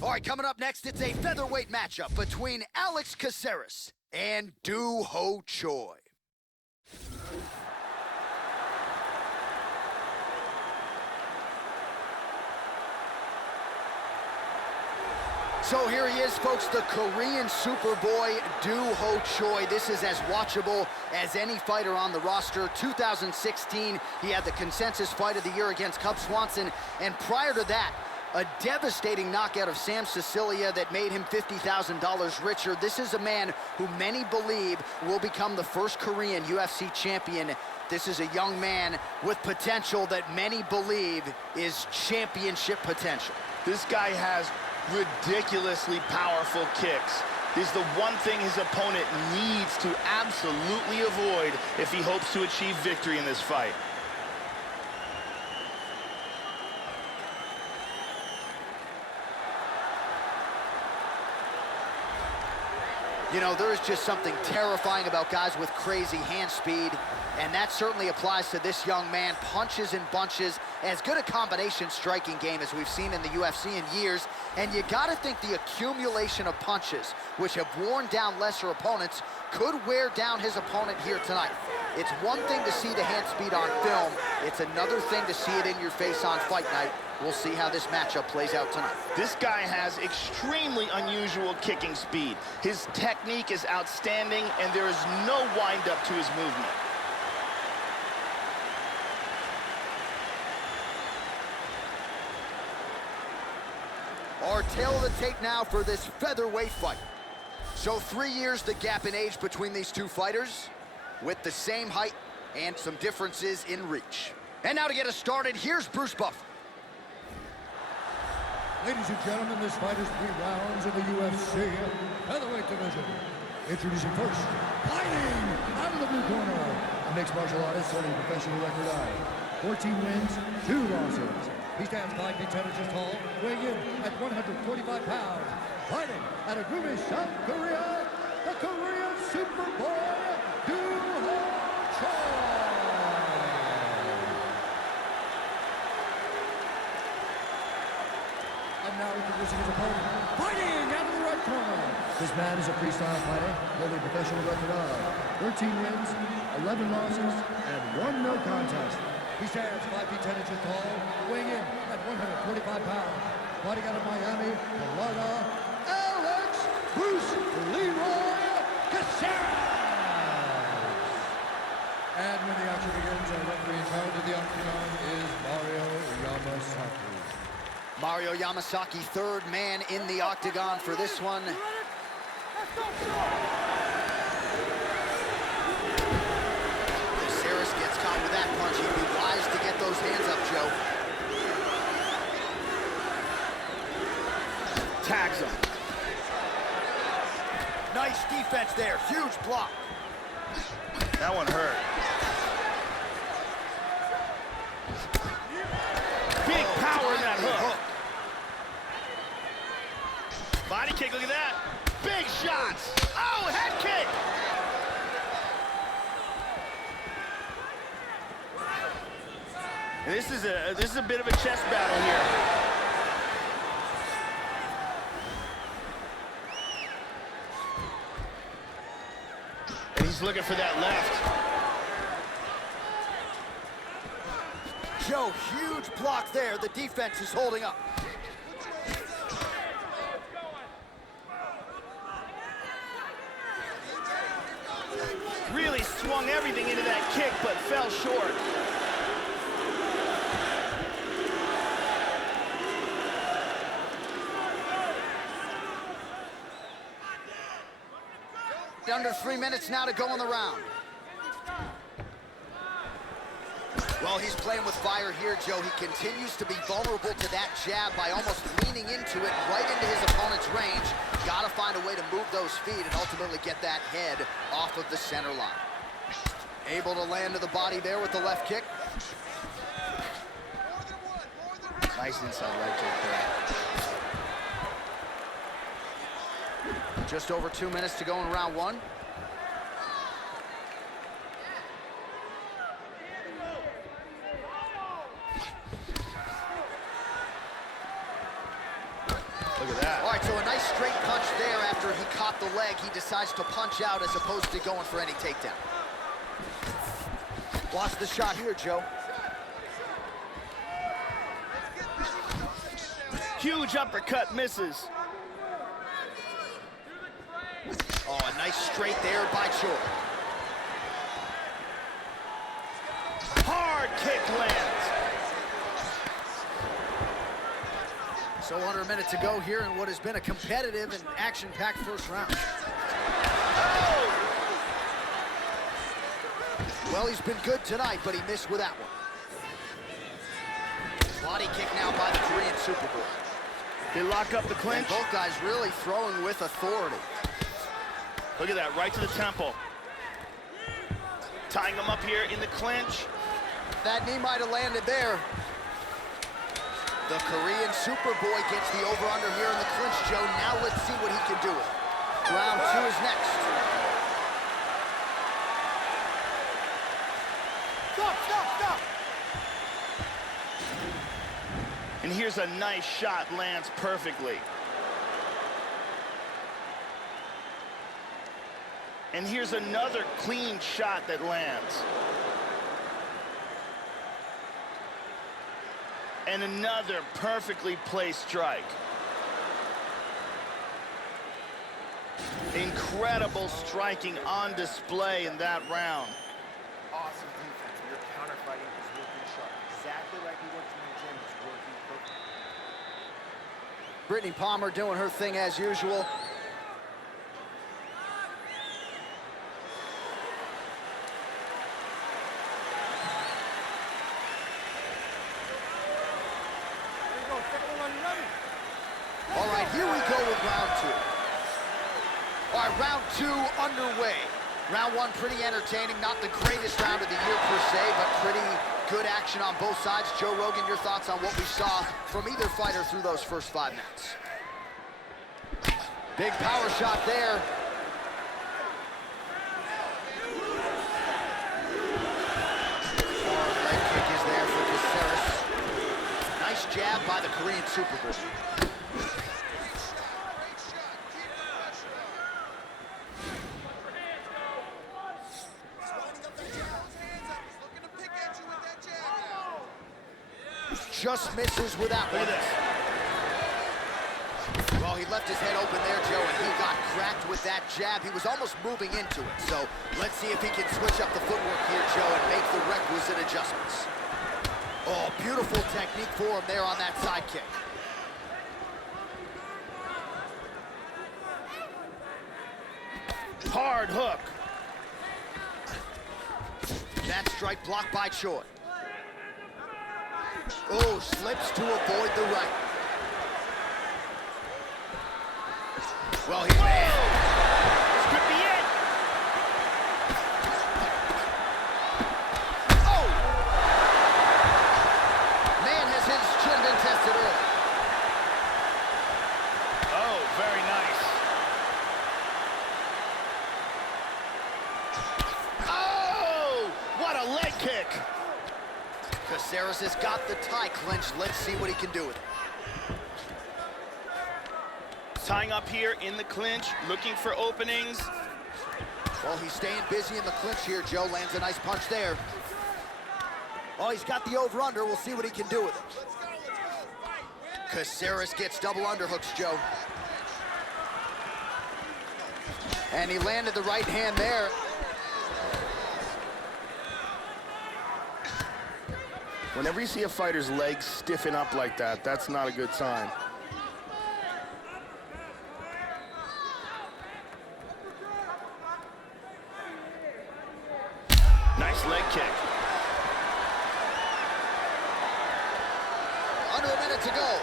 All right, coming up next, it's a featherweight matchup between Alex Caceres and Dooho Choi. So here he is, folks, the Korean Superboy, Dooho Choi. This is as watchable as any fighter on the roster. 2016, he had the consensus fight of the year against Cub Swanson, and prior to that, a devastating knockout of Sam Sicilia that made him $50,000 richer. This is a man who many believe will become the first Korean UFC champion. This is a young man with potential that many believe is championship potential. This guy has ridiculously powerful kicks. Is the one thing his opponent needs to absolutely avoid if he hopes to achieve victory in this fight. You know, there is just something terrifying about guys with crazy hand speed, and that certainly applies to this young man. Punches and bunches, as good a combination striking game as we've seen in the UFC in years, and you gotta think the accumulation of punches, which have worn down lesser opponents, could wear down his opponent here tonight. It's one thing to see the hand speed on film, it's another thing to see it in your face on fight night. We'll see how this matchup plays out tonight. This guy has extremely unusual kicking speed. His technique is outstanding, and there is no wind-up to his movement. Our tail of the tape now for this featherweight fight. So 3 years the gap in age between these two fighters, with the same height and some differences in reach. And now to get us started, here's Bruce Buffer. Ladies and gentlemen, this fight is 3 rounds in the UFC featherweight division. Introducing first, fighting out of the blue corner, a mixed martial artist holding a professional record of 14 wins, 2 losses. He stands 5 feet 10 inches tall, weighing in at 145 pounds. Fighting out of Gumi, South Korea, the Korean Superboy, Dooho Choi. And now introducing his opponent, fighting out of the right corner. This man is a freestyle fighter, holding a professional record of 13 wins, 11 losses, and 1 no contest. He stands 5 feet 10 inches tall, weighing in at 145 pounds. Fighting out of Miami, Florida, Alex Bruce Leroy Caceres. And when the action begins, our referee in charge of the octagon is Mario Yamasaki. Mario Yamasaki, third man in the octagon for this one. Caceres gets caught with that punch. He'd be wise to get those hands up, Joe. Tags him. Nice defense there, huge block. That one hurt. Big power in that hook. Body kick, look at that. Big shots. Oh, head kick. And this is a bit of a chess battle here. And he's looking for that left. Joe, huge block there. The defense is holding up. Really swung everything into that kick, but fell short. Under 3 minutes now to go in the round. Well, he's playing with fire here, Joe. He continues to be vulnerable to that jab by almost leaning into it right into his opponent's range. Got to find a way to move those feet and ultimately get that head off of the center line. Able to land to the body there with the left kick. Nice inside right kick there. Just over 2 minutes to go in round one. Look at that. All right, so a nice straight punch there after he caught the leg. He decides to punch out as opposed to going for any takedown. Lost the shot here, Joe. Huge uppercut misses. Oh, a nice straight there by Choi. Hard kick lands. So under a minute to go here in what has been a competitive and action-packed first round. Oh! Well, he's been good tonight, but he missed with that one. Body kick now by the Korean Superboy. They lock up the clinch. And both guys really throwing with authority. Look at that, right to the temple. Tying him up here in the clinch. That knee might have landed there. The Korean Superboy gets the over-under here in the clinch, Joe. Now let's see what he can do with it. Round 2 is next. Stop. And here's a nice shot, lands perfectly. And here's another clean shot that lands. And another perfectly placed strike. Incredible striking on display in that round. Awesome defense. Your counterfighting is working sharp. Exactly like you worked in the gym. It's working perfect. Brittany Palmer doing her thing as usual. All right, here we go with round 2. All right, round 2 underway. Round 1 pretty entertaining, not the greatest round of the year per se, but pretty good action on both sides. Joe Rogan, your thoughts on what we saw from either fighter through those first 5 minutes? Big power shot there. Leg kick is there for Caceres. Nice jab by the Korean Superboy. Just misses with that one. Well, he left his head open there, Joe, and he got cracked with that jab. He was almost moving into it. So let's see if he can switch up the footwork here, Joe, and make the requisite adjustments. Oh, beautiful technique for him there on that side kick. Hard hook. That strike blocked by Choi. Oh, slips to avoid the right. Well, he's man. This could be it. Oh! Man has his chin been tested early. Oh, very nice. Oh! What a leg kick. Caceres has got the tie clinched. Let's see what he can do with it. Tying up here in the clinch, looking for openings. Well, he's staying busy in the clinch here, Joe. Lands a nice punch there. Oh, he's got the over-under. We'll see what he can do with it. Caceres gets double underhooks, Joe. And he landed the right hand there. Whenever you see a fighter's legs stiffen up like that, that's not a good sign. Nice leg kick. Under a minute to go.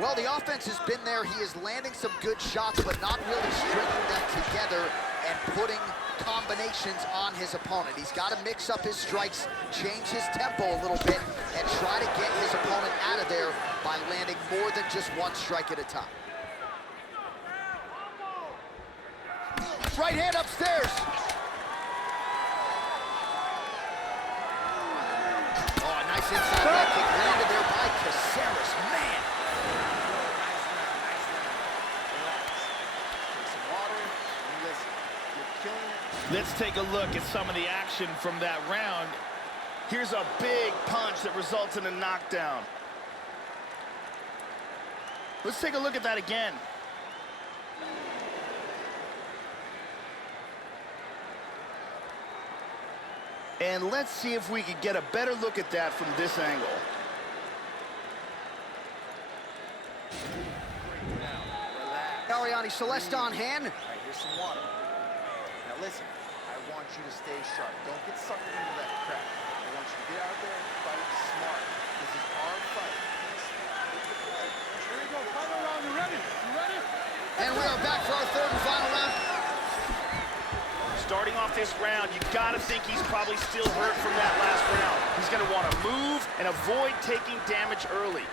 Well, the offense has been there. He is landing some good shots, but not really stringing them together and putting combinations on his opponent. He's got to mix up his strikes, change his tempo a little bit, and try to get his opponent out of there by landing more than just one strike at a time. Right hand upstairs. Oh, a nice inside leg Caceres, man. Nice round. Relax. Take some water and listen. You're killing it. Let's take a look at some of the action from that round. Here's a big punch that results in a knockdown. Let's take a look at that again. And let's see if we could get a better look at that from this angle. Relax. Ariane Celeste on hand. All right, here's some water. Now listen, I want you to stay sharp. Don't get sucked into that crap. I want you to get out there and fight smart. This is our fight. Here we go, final round. You ready? You ready? And we are back for our third and final round. Starting off this round, you gotta think he's probably still hurt from that last round. He's gonna want to move and avoid taking damage early.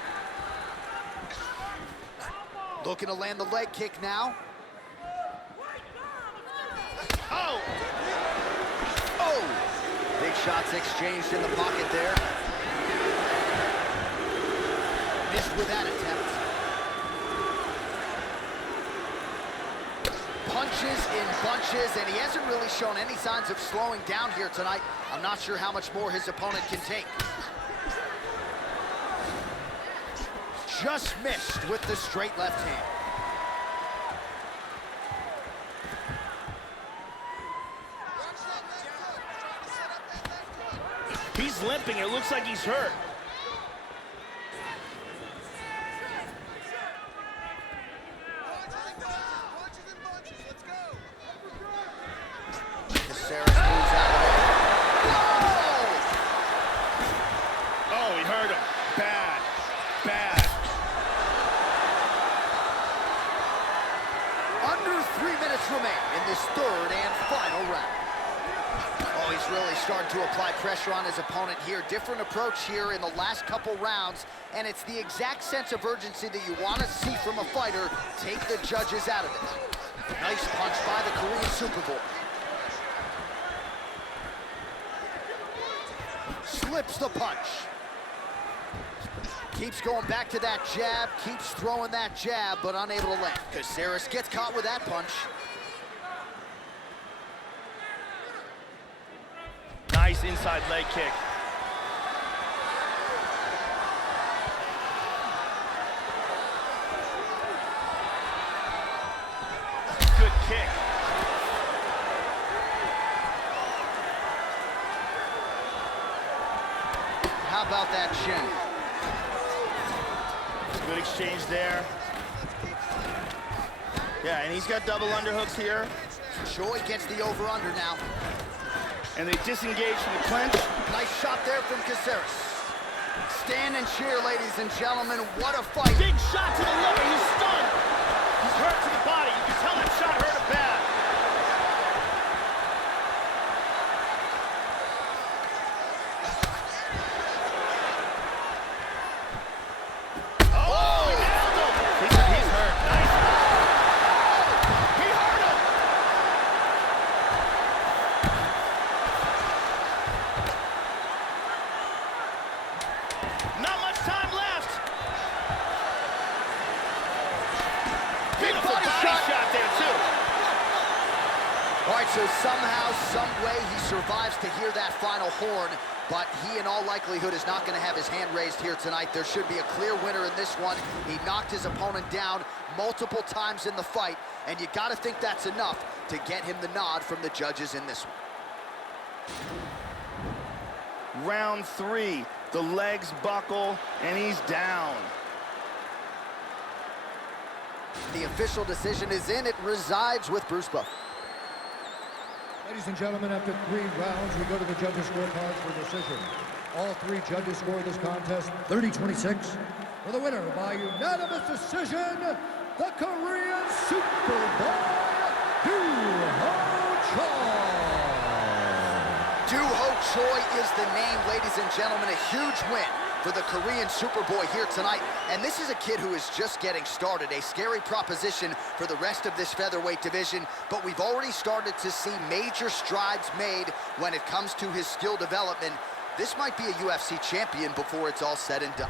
Looking to land the leg kick now. Oh! Oh! Big shots exchanged in the pocket there. Missed with that attempt. Punches in bunches, and he hasn't really shown any signs of slowing down here tonight. I'm not sure how much more his opponent can take. Just missed with the straight left hand. He's limping. It looks like he's hurt. Caceres moves out of there. Oh, he hurt him. Bad. Bad. Under 3 minutes remain in this third and final round. Oh, he's really starting to apply pressure on his opponent here. Different approach here in the last couple rounds, and it's the exact sense of urgency that you want to see from a fighter. Take the judges out of it. Nice punch by the Korean Superboy. Slips the punch. Keeps going back to that jab, keeps throwing that jab, but unable to land. Caceres gets caught with that punch. Nice inside leg kick. Good kick. How about that shin? Good exchange there. Yeah, and he's got double underhooks here. Choi gets the over-under now. And they disengage from the clinch. Nice shot there from Caceres. Stand and cheer, ladies and gentlemen. What a fight. Big shot to the liver. He's stunned. He's hurt to the body. You can tell that shot hurt him bad. Oh, he nailed him. He's hurt. Nice. He hurt him. Not much time left. Beautiful body shot there, too. All right, so somehow, some way, he survives to hear that final horn, but he, in all likelihood, is not going to have his hand raised here tonight. There should be a clear winner in this one. He knocked his opponent down multiple times in the fight, and you got to think that's enough to get him the nod from the judges in this one. Round 3. The legs buckle, and he's down. The official decision is in. It resides with Bruce Buff. Ladies and gentlemen, after 3 rounds, we go to the judges' scorecards for decision. All 3 judges scored this contest 30-26. For the winner by unanimous decision, the Korean Superboy, Dooho Choi. Dooho Choi is the name, ladies and gentlemen. A huge win for the Korean Superboy here tonight. And this is a kid who is just getting started. A scary proposition for the rest of this featherweight division. But we've already started to see major strides made when it comes to his skill development. This might be a UFC champion before it's all said and done.